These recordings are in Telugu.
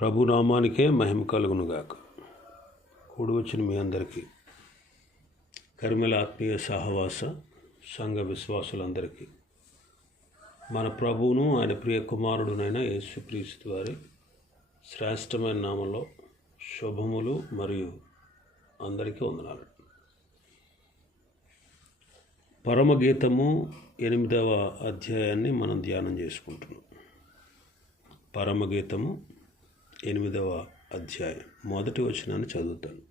ప్రభు నామానికే మహిమ కలుగునుగాక. కూడి వచ్చిన మీ అందరికీ కర్మల ఆత్మీయ సహవాస సంఘ విశ్వాసులందరికీ మన ప్రభువును ఆయన ప్రియ కుమారుడునైన యేసుక్రీస్తు వారి శ్రేష్టమైన నామంలో శుభములు మరియు అందరికీ వందనాలు. పరమగీతము ఎనిమిదవ అధ్యాయాన్ని మనం ధ్యానం చేసుకుంటున్నాం. పరమగీతము ఎనిమిదవ అధ్యాయం. మొదటి వచనాన్ని చదువుతాను.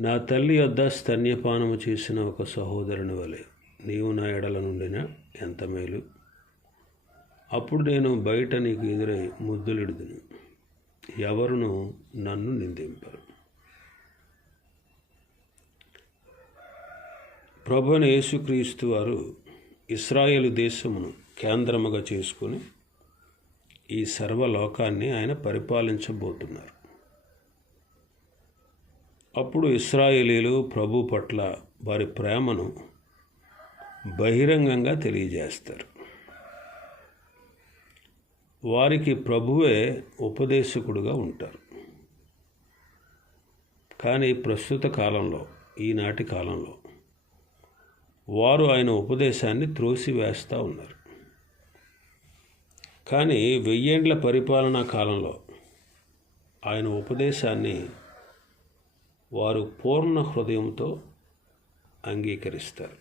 నా తల్లి వద్ద స్తన్యపానము చేసిన ఒక సహోదరుని వలె నీవు నా ఎడల నుండిన ఎంత మేలు? అప్పుడు నేను బయట నీకు ఎదురై ముద్దులిడుదును. ఎవరును నన్ను నిందింపరు. ప్రభుని యేసుక్రీస్తు వారు ఇస్రాయేలు దేశమును కేంద్రముగా చేసుకుని ఈ సర్వలోకాన్ని ఆయన పరిపాలించబోతున్నారు. అప్పుడు ఇస్రాయేలీలు ప్రభు పట్ల వారి ప్రేమను బహిరంగంగా తెలియజేస్తారు. వారికి ప్రభువే ఉపదేశకుడుగా ఉంటారు. కానీ ప్రస్తుత కాలంలో ఈనాటి కాలంలో వారు ఆయన ఉపదేశాన్ని త్రోసివేస్తూ ఉన్నారు. కానీ వెయ్యేండ్ల పరిపాలనా కాలంలో ఆయన ఉపదేశాన్ని వారు పూర్ణ హృదయంతో అంగీకరిస్తారు.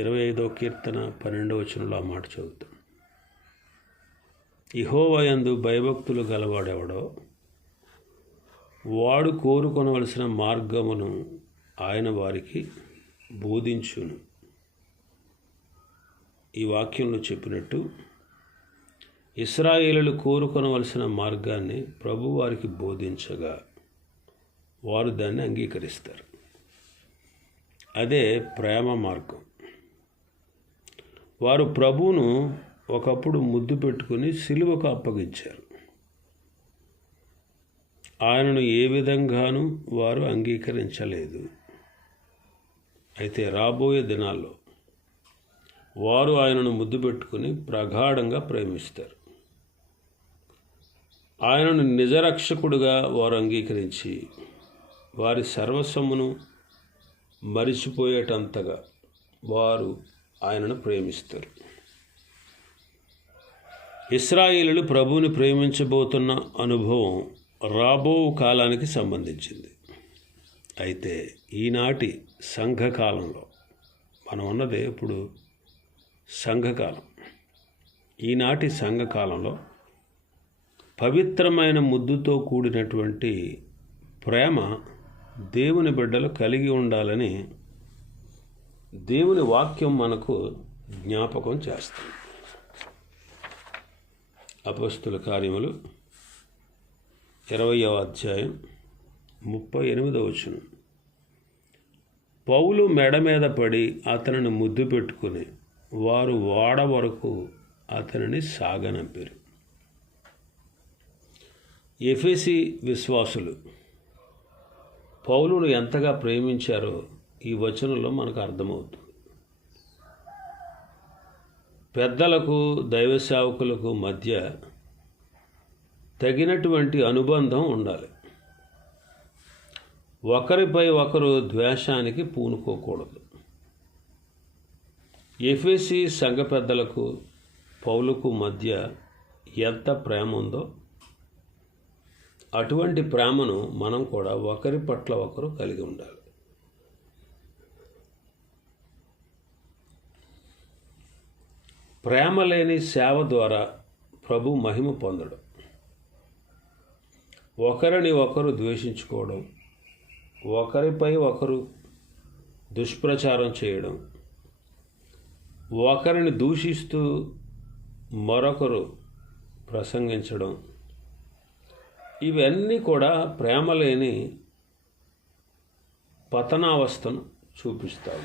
ఇరవై ఐదో కీర్తన పన్నెండవ వచనంలో ఆ మాట చదువుతాం. ఇహోవయందు భయభక్తులు గలవాడెవడో వాడు కోరుకొనవలసిన మార్గమును ఆయన వారికి బోధించును. ఈ వాక్యంలో చెప్పినట్టు ఇస్రాయిలు కోరుకొనవలసిన మార్గాన్ని ప్రభు వారికి బోధించగా వారు దాన్ని అంగీకరిస్తారు. అదే ప్రేమ మార్గం. వారు ప్రభువును ఒకప్పుడు ముద్దు పెట్టుకుని సిలువకు అప్పగించారు. ఆయనను ఏ విధంగానూ వారు అంగీకరించలేదు. అయితే రాబోయే దినాల్లో వారు ఆయనను ముద్దు పెట్టుకుని ప్రగాఢంగా ప్రేమిస్తారు. ఆయనను నిజరక్షకుడుగా వారు అంగీకరించి వారి సర్వస్వమును మరిచిపోయేటంతగా వారు ఆయనను ప్రేమిస్తారు. ఇస్రాయిలు ప్రభువుని ప్రేమించబోతున్న అనుభవం రాబో కాలానికి సంబంధించింది. అయితే ఈనాటి సంఘకాలంలో మనం ఉన్నదే ఇప్పుడు సంఘకాలం. ఈనాటి సంఘకాలంలో పవిత్రమైన ముద్దుతో కూడినటువంటి ప్రేమ దేవుని బిడ్డలు కలిగి ఉండాలని దేవుని వాక్యం మనకు జ్ఞాపకం చేస్తుంది. అపస్తుల కార్యములు ఇరవయవ అధ్యాయం ముప్పై ఎనిమిదవ వచనం. పౌలు మెడ మీద పడి అతనిని ముద్దు పెట్టుకుని వారు వాడ వరకు అతనిని సాగనంపారు. ఎఫెసి విశ్వాసులు. పౌలును ఎంతగా ప్రేమించారో ఈ వచనంలో మనకు అర్థమవుతుంది. పెద్దలకు దైవ సేవకులకు మధ్య తగినటువంటి అనుబంధం ఉండాలి. ఒకరిపై ఒకరు ద్వేషానికి పూనుకోకూడదు. ఎఫ్ఎసి సంఘ పెద్దలకు పౌలకు మధ్య ఎంత ప్రేమ ఉందో అటువంటి ప్రేమను మనం కూడా ఒకరి పట్ల ఒకరు కలిగి ఉండాలి. ప్రేమ లేని సేవ ద్వారా ప్రభు మహిమ పొందడం. ఒకరిని ఒకరు ద్వేషించుకోవడం. ఒకరిపై ఒకరు దుష్ప్రచారం చేయడం. ఒకరిని దూషిస్తూ మరొకరు ప్రసంగించడం. ఇవన్నీ కూడా ప్రేమ లేని పతనావస్థను చూపిస్తాయి.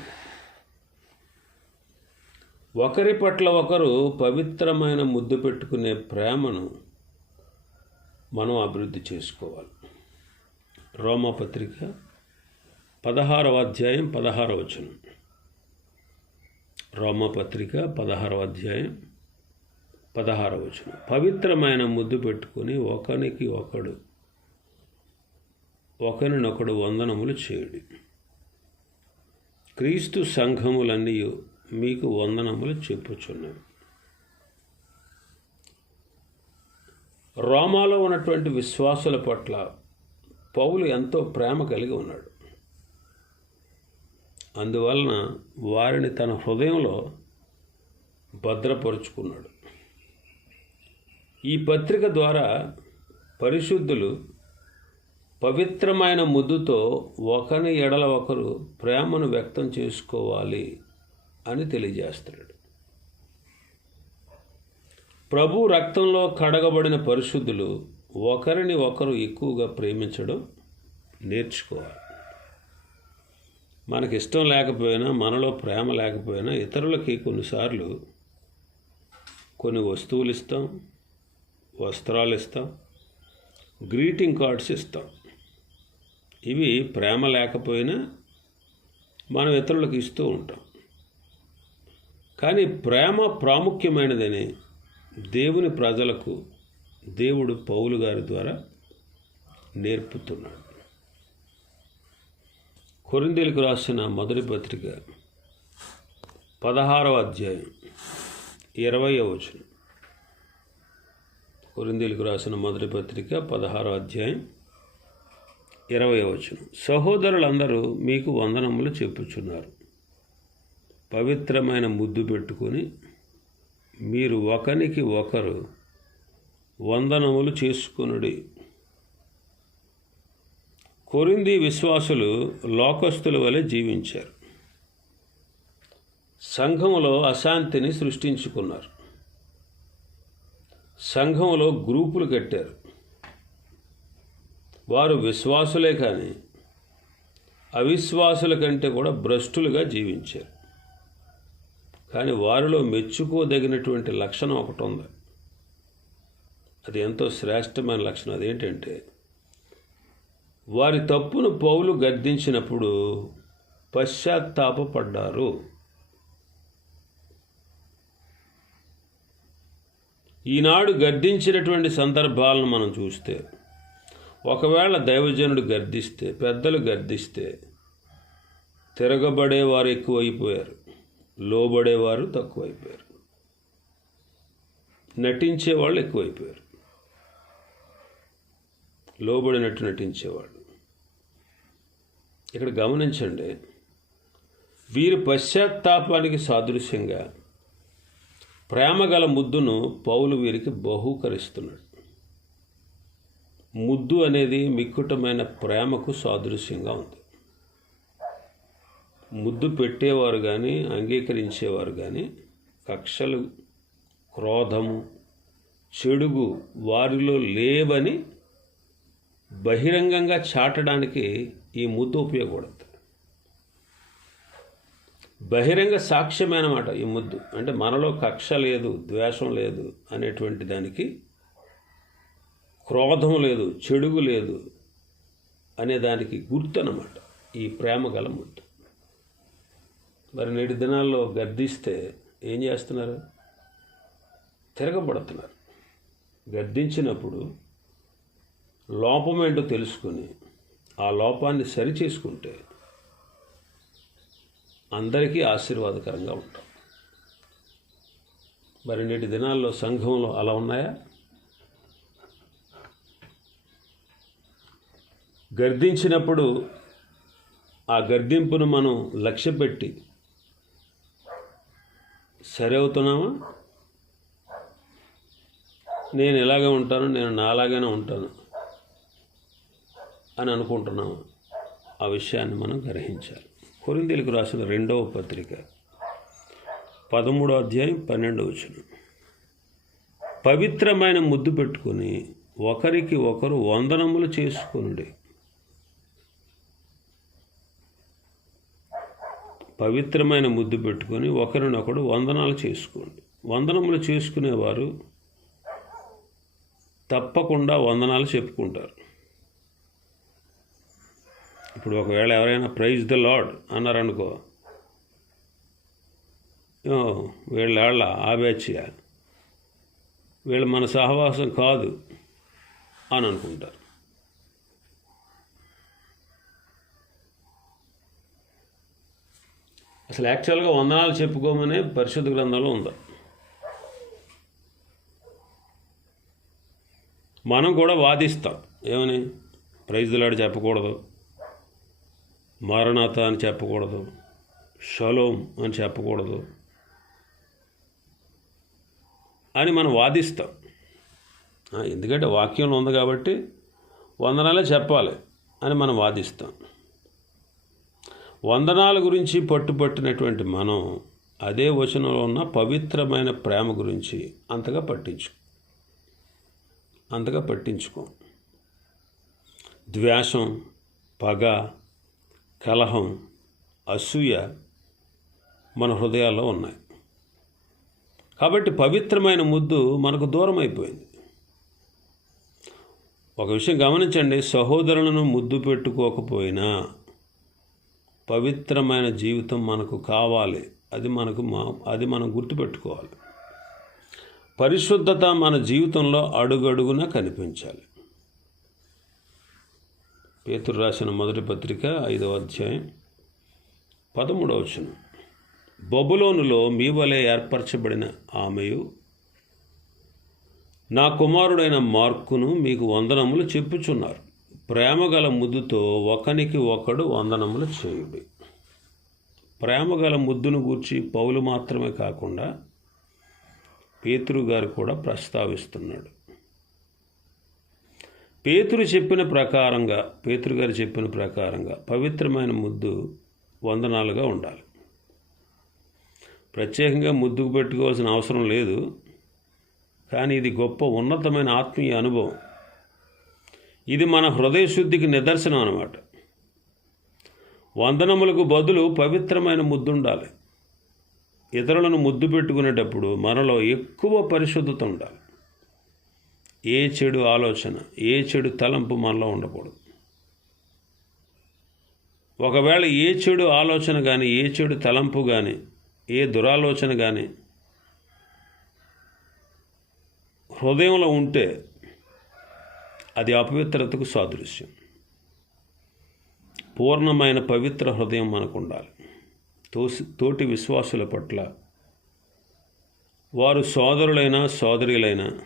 ఒకరి పట్ల ఒకరు పవిత్రమైన ముద్దు పెట్టుకునే ప్రేమను మనం అభివృద్ధి చేసుకోవాలి. రోమపత్రిక పదహారవ అధ్యాయం పదహారవ వచనం. రోమపత్రిక పదహారవ అధ్యాయం పదహార వచనం. పవిత్రమైన ముద్దు పెట్టుకుని ఒకనికి ఒకడు ఒకరినొకడు వందనములు చేయుడి. క్రీస్తు సంఘములన్నీ మీకు వందనములు చెప్పుచున్నవి. రోమాలో ఉన్నటువంటి విశ్వాసుల పట్ల పౌలు ఎంతో ప్రేమ కలిగి ఉన్నాడు. అందువలన వారిని తన హృదయంలో భద్రపరుచుకున్నాడు. ఈ పత్రిక ద్వారా పరిశుద్ధులు పవిత్రమైన ముద్దుతో ఒకరి ఎడల ఒకరు ప్రేమను వ్యక్తం చేసుకోవాలి అని తెలియజేస్తున్నాడు. ప్రభు రక్తంలో కడగబడిన పరిశుద్ధులు ఒకరిని ఒకరు ఎక్కువగా ప్రేమించడం నేర్చుకోవాలి. మనకి ఇష్టం లేకపోయినా మనలో ప్రేమ లేకపోయినా ఇతరులకి కొన్నిసార్లు కొన్ని వస్తువులు ఇస్తాం వస్త్రాలు ఇస్తాం గ్రీటింగ్ కార్డ్స్ ఇస్తాం. ఇవి ప్రేమ లేకపోయినా మనం ఇతరులకు ఇస్తూ ఉంటాం. కానీ ప్రేమ ప్రాముఖ్యమైనదని దేవుని ప్రజలకు దేవుడు పౌలు గారి ద్వారా నేర్పుతున్నాడు. కొరిందేలకు రాసిన మొదటి పత్రిక పదహారవ అధ్యాయం ఇరవై వచనం. కొరిందేలకు రాసిన మొదటి పత్రిక పదహారో అధ్యాయం ఇరవై వచనం. సహోదరులందరూ మీకు వందనములు చెప్పుచున్నారు. పవిత్రమైన ముద్దు పెట్టుకొని మీరు ఒకనికి ఒకరు వందనములు చేసుకొనుడి. కొరింది విశ్వాసులు లోకస్తుల వలె జీవించారు. సంఘములో అశాంతిని సృష్టించుకున్నారు. సంఘంలో గ్రూపులు కట్టారు. వారు విశ్వాసులే కానీ అవిశ్వాసుల కంటే కూడా భ్రష్టులుగా జీవించారు. కానీ వారిలో మెచ్చుకోదగినటువంటి లక్షణం ఒకటి ఉంది. అది ఎంతో శ్రేష్టమైన లక్షణం. అదేంటంటే వారి తప్పును పౌలు గద్దించినప్పుడు పశ్చాత్తాపపడ్డారు. ఈనాడు గర్దించినటువంటి సందర్భాలను మనం చూస్తే ఒకవేళ దైవజనుడు గర్దిస్తే పెద్దలు గర్దిస్తే తిరగబడేవారు ఎక్కువైపోయారు లోబడేవారు తక్కువైపోయారు నటించేవాళ్ళు ఎక్కువైపోయారు లోబడినట్టు నటించేవాళ్ళు. ఇక్కడ గమనించండి వీరి పశ్చాత్తాపానికి సాదృశ్యంగా ప్రేమగల ముద్దును పౌలు వీరికి బహూకరిస్తున్నాడు. ముద్దు అనేది మిక్కుటమైన ప్రేమకు సాదృశ్యంగా ఉంది. ముద్దు పెట్టేవారు కానీ అంగీకరించేవారు కానీ కక్షలు క్రోధము చెడుగు వారిలో లేవని బహిరంగంగా చాటడానికి ఈ ముద్దు ఉపయోగపడుతుంది. బహిరంగ సాక్ష్యమే అనమాట ఈ ముద్దు. అంటే మనలో కక్ష లేదు ద్వేషం లేదు అనేటువంటి దానికి క్రోధం లేదు చెడుగు లేదు అనే దానికి గుర్తు అనమాట ఈ ప్రేమ గల ముద్దు. మరి నేటి దినాల్లో గర్దిస్తే ఏం చేస్తున్నారు? తిరగబడుతున్నారు. గర్దించినప్పుడు లోపమేంటో తెలుసుకుని తెలుసుకొని ఆ లోపాన్ని సరిచేసుకుంటే అందరికీ ఆశీర్వాదకరంగా ఉంటాం. మరి నేటి దినాల్లో సంఘంలో అలా ఉన్నాయా? గర్దించినప్పుడు ఆ గర్దింపును మనం లక్ష్యపెట్టి సరి అవుతున్నామా నేను ఇలాగే ఉంటాను నేను నాలాగానే ఉంటాను అని అనుకుంటున్నాము? ఆ విషయాన్ని మనం గ్రహించాలి. కొరిందీలకు రాసిన రెండవ పత్రిక పదమూడో అధ్యాయం పన్నెండవ వచనం. పవిత్రమైన ముద్దు పెట్టుకొని ఒకరికి ఒకరు వందనములు చేసుకునుడి. పవిత్రమైన ముద్దు పెట్టుకొని ఒకరినొకడు వందనాలు చేసుకోండి. వందనములు చేసుకునేవారు తప్పకుండా వందనాలు చెప్పుకుంటారు. ఇప్పుడు ఒకవేళ ఎవరైనా ప్రైజ్ ద లాడ్ అన్నారనుకో వీళ్ళ ఆ బ్యాచ్యా వీళ్ళు మన సహవాసం కాదు అని అనుకుంటారు. అసలు యాక్చువల్గా వందనాలు చెప్పుకోమనే పరిశుద్ధ గ్రంథంలో ఉందా. మనం కూడా వాదిస్తాం. ఏమని? ప్రైజ్లాడి చెప్పకూడదు. మారణాత అని చెప్పకూడదు. షలోం అని చెప్పకూడదు. అని మనం వాదిస్తాం. ఎందుకంటే వాక్యంలో ఉంది కాబట్టి వందనాలే చెప్పాలి అని మనం వాదిస్తాం. వందనాల గురించి పట్టుపట్టినటువంటి మనం అదే వచనంలో ఉన్న పవిత్రమైన ప్రేమ గురించి అంతగా పట్టించు అంతగా పట్టించుకో. ద్వేషం పగ కలహం అసూయ మన హృదయాల్లో ఉన్నాయి. కాబట్టి పవిత్రమైన ముద్దు మనకు దూరం అయిపోయింది. ఒక విషయం గమనించండి సహోదరులను ముద్దు పెట్టుకోకపోయినా పవిత్రమైన జీవితం మనకు కావాలి. అది మనకు మా అది మనం గుర్తుపెట్టుకోవాలి. పరిశుద్ధత మన జీవితంలో అడుగడుగున కనిపించాలి. పేతురు రాసిన మొదటి పత్రిక ఐదవ అధ్యాయం పదమూడవ వచనం. బొబులోనులో మీ వలె ఏర్పరచబడిన ఆమెయు నా కుమారుడైన మార్కును మీకు వందనములు చెప్పుచున్నారు. ప్రేమగల ముద్దుతో ఒకనికి ఒకడు వందనములు చేయుడి. ప్రేమగల ముద్దును గూర్చి పౌలు మాత్రమే కాకుండా పేతురు గారు కూడా ప్రస్తావిస్తున్నాడు. పేతురు చెప్పిన ప్రకారంగా పేతురు గారు చెప్పిన ప్రకారంగా పవిత్రమైన ముద్దు వందనాలుగా ఉండాలి. ప్రత్యేకంగా ముద్దుకు పెట్టుకోవాల్సిన అవసరం లేదు కానీ ఇది గొప్ప ఉన్నతమైన ఆత్మీయ అనుభవం. ఇది మన హృదయ శుద్ధికి నిదర్శనం అన్నమాట. వందనములకు బదులు పవిత్రమైన ముద్దు ఉండాలి ఇతరులను ముద్దు పెట్టుకునేటప్పుడు మనలో ఎక్కువ పరిశుద్ధత ఉండాలి. ఏ చెడు ఆలోచన ఏ చెడు తలంపు మనలో ఉండకూడదు. ఒకవేళ ఏ చెడు ఆలోచన కానీ ఏ చెడు తలంపు కానీ ఏ దురాలోచన కానీ హృదయంలో ఉంటే అది అపవిత్రతకు సాదృశ్యం. పూర్ణమైన పవిత్ర హృదయం మనకు ఉండాలి తోసి తోటి విశ్వాసుల పట్ల వారు సోదరులైన సోదరులైన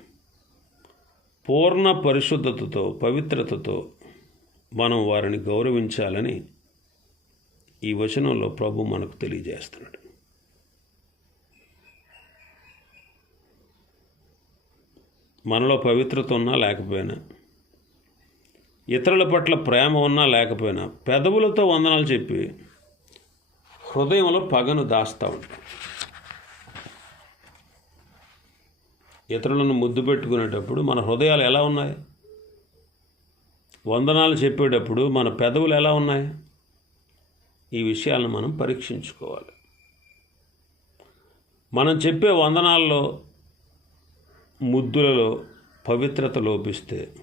పూర్ణ పరిశుద్ధతతో పవిత్రతతో మనం వారిని గౌరవించాలని ఈ వచనంలో ప్రభు మనకు తెలియజేస్తున్నాడు. మనలో పవిత్రత ఉన్నా లేకపోయినా ఇతరుల పట్ల ప్రేమ ఉన్నా లేకపోయినా పెదవులతో వందనాలు చెప్పి హృదయంలో పగను దాస్తూ ఉంటాం. ఇతరులను ముద్దు పెట్టుకునేటప్పుడు మన హృదయాలు ఎలా ఉన్నాయి? వందనాలు చెప్పేటప్పుడు మన పెదవులు ఎలా ఉన్నాయి? ఈ విషయాలను మనం పరీక్షించుకోవాలి. మనం చెప్పే వందనాల్లో ముద్దులలో పవిత్రత లోపిస్తే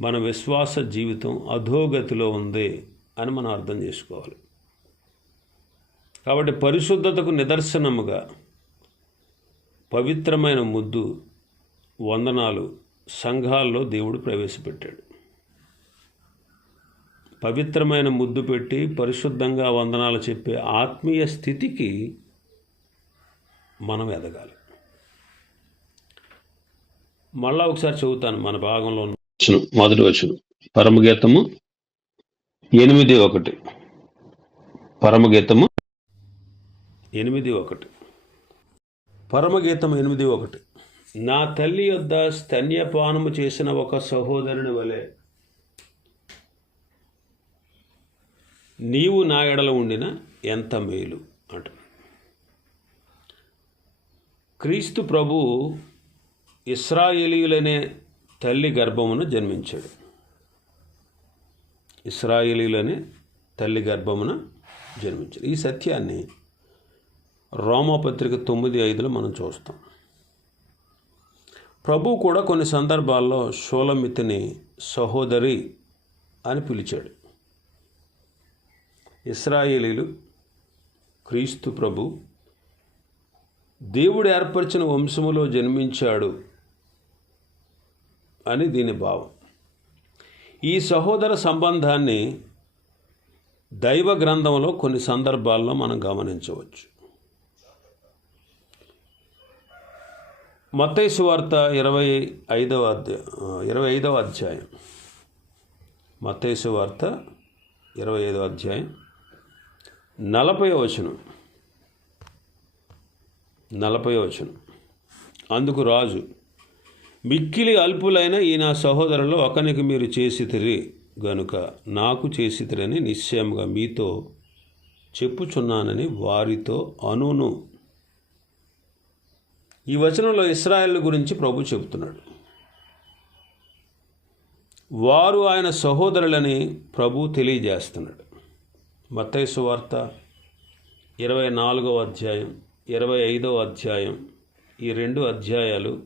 మన విశ్వాస జీవితం అధోగతిలో ఉంది అని మనం అర్థం చేసుకోవాలి. కాబట్టి పరిశుద్ధతకు నిదర్శనముగా పవిత్రమైన ముద్దు వందనాలు సంఘాల్లో దేవుడు ప్రవేశపెట్టాడు. పవిత్రమైన ముద్దు పెట్టి పరిశుద్ధంగా వందనాలు చెప్పే ఆత్మీయ స్థితికి మనం ఎదగాలి. మళ్ళా ఒకసారి చదువుతాను మన భాగంలో ఉన్న మొదటి వచనం. పరమగీతము ఎనిమిది ఒకటి. పరమగీతము ఎనిమిది ఒకటి. పరమగీతం ఎనిమిది ఒకటి. నా తల్లి యొద్ద స్తన్యపానము చేసిన ఒక సహోదరుని వలె నీవు నా ఎడల ఉండిన ఎంత మేలు అంట. క్రీస్తు ప్రభు ఇస్రాయేలీయులనే తల్లి గర్భమున జన్మించాడు. ఇస్రాయేలీలనే తల్లి గర్భమున జన్మించాడు. ఈ సత్యాన్ని రోమపత్రిక తొమ్మిది ఐదులో మనం చూస్తాం. ప్రభు కూడా కొన్ని సందర్భాల్లో షోలమితిని సహోదరి అని పిలిచాడు. ఇస్రాయేలీలు క్రీస్తు ప్రభు దేవుడు ఏర్పరిచిన వంశములో జన్మించాడు అని దీని భావం. ఈ సహోదర సంబంధాన్ని దైవ గ్రంథంలో కొన్ని సందర్భాల్లో మనం గమనించవచ్చు. మత్తైసు వార్త ఇరవై ఐదవ అధ్యాయ ఇరవై ఐదవ అధ్యాయం. మత్తైసు వార్త ఇరవై ఐదవ అధ్యాయం. నలభై వచనం. నలభై వచనం. అందుకు రాజు మిక్కిలి అల్పులైన ఈ నా సహోదరులో ఒకనికి మీరు చేసితిరి గనుక నాకు చేసితిరని నిశ్చయముగా మీతో చెప్పుచున్నానని వారితో అనును. ఈ వచనంలో ఇస్రాయల్ గురించి ప్రభు చెబుతున్నాడు. వారు ఆయన సహోదరులని ప్రభు తెలియజేస్తున్నాడు. మత్తైసు వార్త ఇరవై నాలుగవ అధ్యాయం ఇరవై ఐదవ అధ్యాయం ఈ రెండు అధ్యాయాలు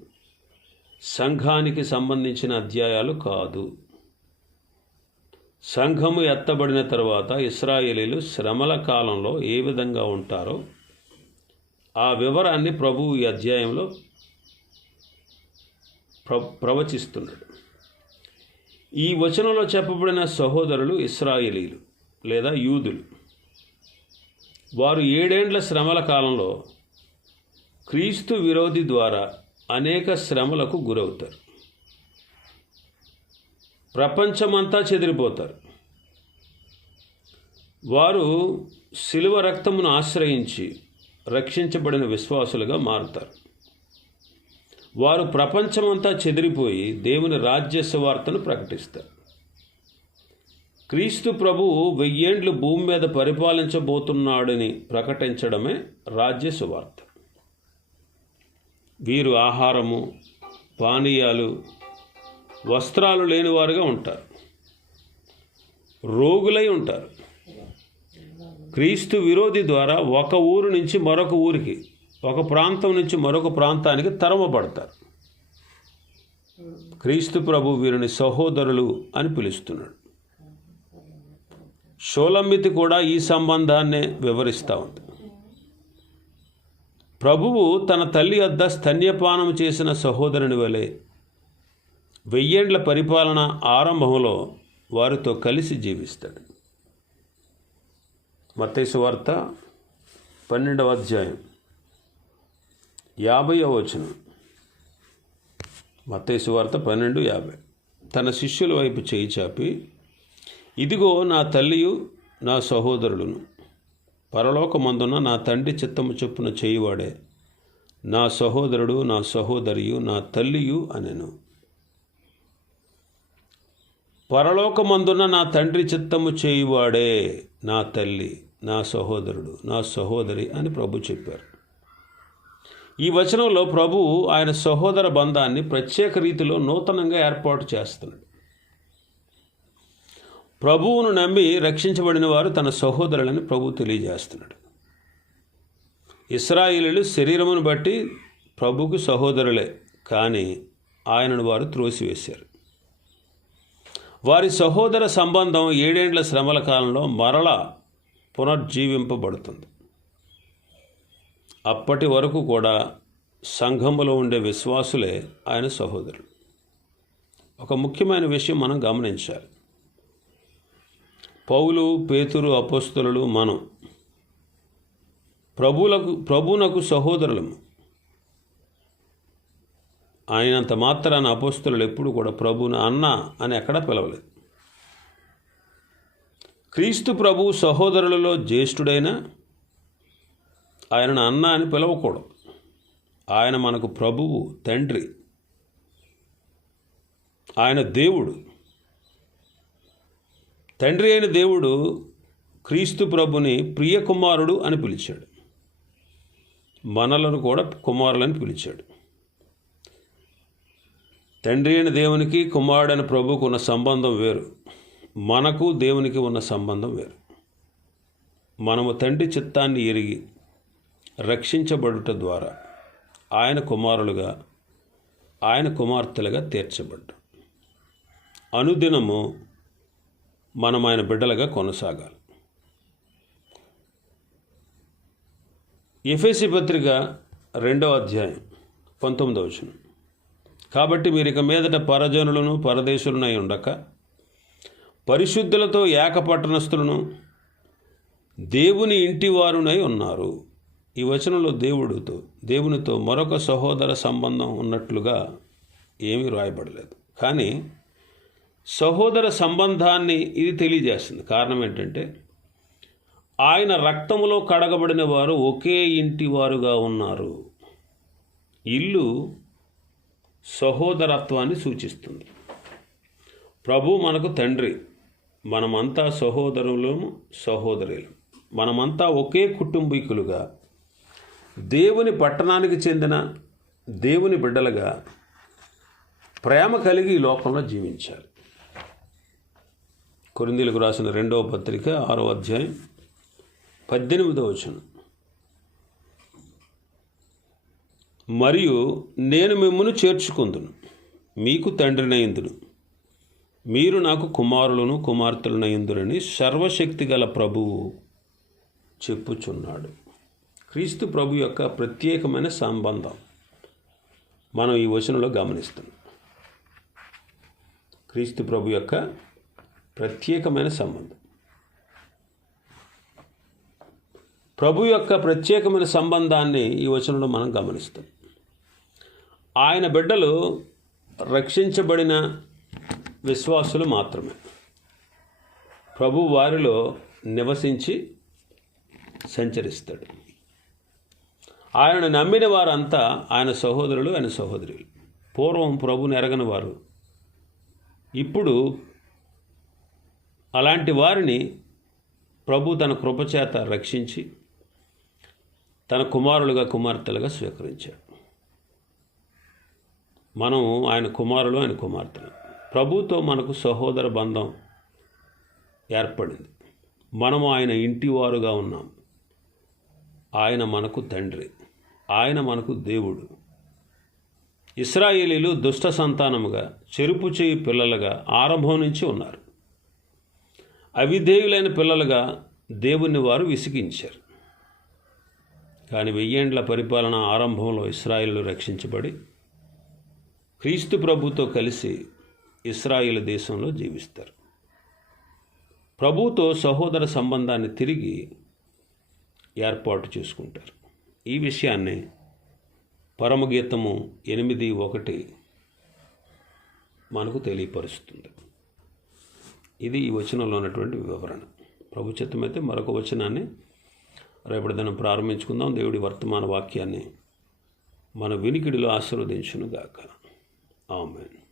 సంఘానికి సంబంధించిన అధ్యాయాలు కాదు. సంఘము ఎత్తబడిన తర్వాత ఇస్రాయేలీలు శ్రమల కాలంలో ఏ విధంగా ఉంటారో ఆ వివరాన్ని ప్రభువు ఈ అధ్యాయంలో ప్ర ప్రవచిస్తున్నాడు. ఈ వచనంలో చెప్పబడిన సహోదరులు ఇస్రాయేలీలు లేదా యూదులు. వారు ఏడేండ్ల శ్రమల కాలంలో క్రీస్తు విరోధి ద్వారా అనేక శ్రమలకు గురవుతారు. ప్రపంచమంతా చెదిరిపోతారు. వారు శిలువ రక్తమును ఆశ్రయించి రక్షించబడిన విశ్వాసులుగా మారుతారు. వారు ప్రపంచమంతా చెదిరిపోయి దేవుని రాజ్య సువార్తను ప్రకటిస్తారు. క్రీస్తు ప్రభువు వెయ్యేండ్లు భూమి మీద పరిపాలించబోతున్నాడని ప్రకటించడమే రాజ్య సువార్త వీరు ఆహారము పానీయాలు వస్త్రాలు లేనివారుగా ఉంటారు. రోగులై ఉంటారు. క్రీస్తు విరోధి ద్వారా ఒక ఊరు నుంచి మరొక ఊరికి ఒక ప్రాంతం నుంచి మరొక ప్రాంతానికి తరమబడతారు. క్రీస్తు ప్రభు వీరిని సహోదరులు అని పిలుస్తున్నాడు. షోలమ్మితి కూడా ఈ సంబంధాన్నే వివరిస్తూ ఉంది. ప్రభువు తన తల్లి వద్ద స్తన్యపానం చేసిన సహోదరుని వలె వెయ్యేండ్ల పరిపాలన ఆరంభంలో వారితో కలిసి జీవిస్తాడు. మత్తైసు వార్త పన్నెండవ అధ్యాయం. యాభైవ వచనం. మత్తైసు వార్త పన్నెండు యాభై. తన శిష్యుల వైపు చేయి చాపి ఇదిగో నా తల్లియు నా సహోదరులను పరలోకమందున నా తండ్రి చిత్తము చొప్పున చేయువాడే. నా సహోదరుడు నా సహోదరియు నా తల్లియు అనెను. పరలోకమందున నా తండ్రి చిత్తము చేయువాడే నా తల్లి. నా సహోదరుడు నా సహోదరి అని ప్రభు చెప్పారు. ఈ వచనంలో ప్రభు ఆయన సహోదర బంధాన్ని ప్రత్యేక రీతిలో నూతనంగా ఏర్పాటు చేస్తున్నాడు. ప్రభువును నమ్మి రక్షించబడిన వారు తన సహోదరులని ప్రభు తెలియజేస్తున్నాడు. ఇస్రాయిలు శరీరమును బట్టి ప్రభుకు సహోదరులే కానీ ఆయనను వారు త్రోసివేశారు. వారి సహోదర సంబంధం ఏడేండ్ల శ్రమల కాలంలో మరల పునర్జీవింపబడుతుంది. అప్పటి వరకు కూడా సంఘములో ఉండే విశ్వాసులే ఆయన సహోదరులు. ఒక ముఖ్యమైన విషయం మనం గమనించాలి. పౌలు పేతురు అపోస్తులు మనం ప్రభులకు ప్రభునకు సహోదరులము. ఆయనంత మాత్రాన అపోస్తులు ఎప్పుడు కూడా ప్రభుని అన్న అని ఎక్కడా పిలవలేదు. క్రీస్తు ప్రభు సహోదరులలో జ్యేష్ఠుడైన ఆయనను అన్న అని పిలవకూడదు. ఆయన మనకు ప్రభువు తండ్రి. ఆయన దేవుడు. తండ్రి అయిన దేవుడు క్రీస్తు ప్రభుని ప్రియ కుమారుడు అని పిలిచాడు. మనలను కూడా కుమారులని పిలిచాడు. తండ్రి అయిన దేవునికి కుమారుడైన ప్రభువుకు ఉన్న సంబంధం వేరు. మనకు దేవునికి ఉన్న సంబంధం వేరు. మనము తండ్రి చిత్తాన్ని ఎరిగి రక్షించబడుట ద్వారా ఆయన కుమారులుగా ఆయన కుమార్తెలుగా తీర్చబడ్డాం. అనుదినము మనం ఆయన బిడ్డలుగా కొనసాగాలి. ఎఫ్ఎసి పత్రిక రెండవ అధ్యాయం పంతొమ్మిదవ వచనం. కాబట్టి మీరు ఇక మీదట పరజనులను పరదేశులనై ఉండక పరిశుద్ధులతో ఏకపట్టణస్థులను దేవుని ఇంటి వారునై ఉన్నారు. ఈ వచనంలో దేవుడితో దేవునితో మరొక సహోదర సంబంధం ఉన్నట్లుగా ఏమీ రాయబడలేదు. కానీ సహోదర సంబంధాన్ని ఇది తెలియజేస్తుంది. కారణం ఏంటంటే ఆయన రక్తములో కడగబడిన వారు ఒకే ఇంటి వారుగా ఉన్నారు. ఇల్లు సహోదరత్వాన్ని సూచిస్తుంది. ప్రభు మనకు తండ్రి. మనమంతా సహోదరులము సహోదరులు. మనమంతా ఒకే కుటుంబీకులుగా. దేవుని పట్టణానికి చెందిన దేవుని బిడ్డలుగా ప్రేమ కలిగి ఈ లోకంలో జీవించాలి. కొరిందీలకు రాసిన రెండవ పత్రిక ఆరో అధ్యాయం పద్దెనిమిదవ వచనం. మరియు నేను మిమ్మల్ని చేర్చుకుందును. మీకు తండ్రినైందును మీరు నాకు కుమారులను కుమార్తెలనయుందురని సర్వశక్తి గల ప్రభువు చెప్పుచున్నాడు. క్రీస్తు ప్రభు యొక్క ప్రత్యేకమైన సంబంధం మనం ఈ వచనంలో గమనిస్తున్నాం. క్రీస్తు ప్రభు యొక్క ప్రత్యేకమైన సంబంధం. ప్రభు యొక్క ప్రత్యేకమైన సంబంధాన్ని ఈ వచనంలో మనం గమనిస్తాం ఆయన బిడ్డలు రక్షించబడిన విశ్వాసులు మాత్రమే. ప్రభు వారిలో నివసించి సంచరిస్తాడు. ఆయనను నమ్మిన వారంతా ఆయన సహోదరులు ఆయన సహోదరులు. పూర్వం ప్రభుని ఎరగని వారు. ఇప్పుడు అలాంటి వారిని ప్రభు తన కృపచేత రక్షించి తన కుమారులుగా కుమార్తెలుగా స్వీకరించాడు. మనం ఆయన కుమారులు ఆయన కుమార్తెలు. ప్రభుతో మనకు సహోదర బంధం ఏర్పడింది. మనము ఆయన ఇంటివారుగా ఉన్నాం. ఆయన మనకు తండ్రి. ఆయన మనకు దేవుడు. ఇస్రాయేలీలు దుష్ట సంతానముగా చెరుపు చేయి పిల్లలుగా ఆరంభం నుంచి ఉన్నారు. అవిధేయులైన పిల్లలుగా దేవుని వారు విసిగించారు. కానీ వెయ్యేండ్ల పరిపాలన ఆరంభంలో ఇస్రాయిలు రక్షించబడి క్రీస్తు ప్రభుతో కలిసి ఇస్రాయిల్ దేశంలో జీవిస్తారు. ప్రభుతో సహోదర సంబంధాన్ని తిరిగి ఏర్పాటు చేసుకుంటారు. ఈ విషయాన్ని పరమగీతము ఎనిమిది ఒకటి మనకు తెలియపరుస్తుంది. ఇది ఈ వచనంలో ఉన్నటువంటి వివరణ. ప్రభుత్వమైతే మరొక వచనాన్ని రేపటి దినం ప్రారంభించుకుందాం. దేవుడి వర్తమాన వాక్యాన్ని మన వినికిడిలో ఆశీర్వదించునుగాక. ఆమెను.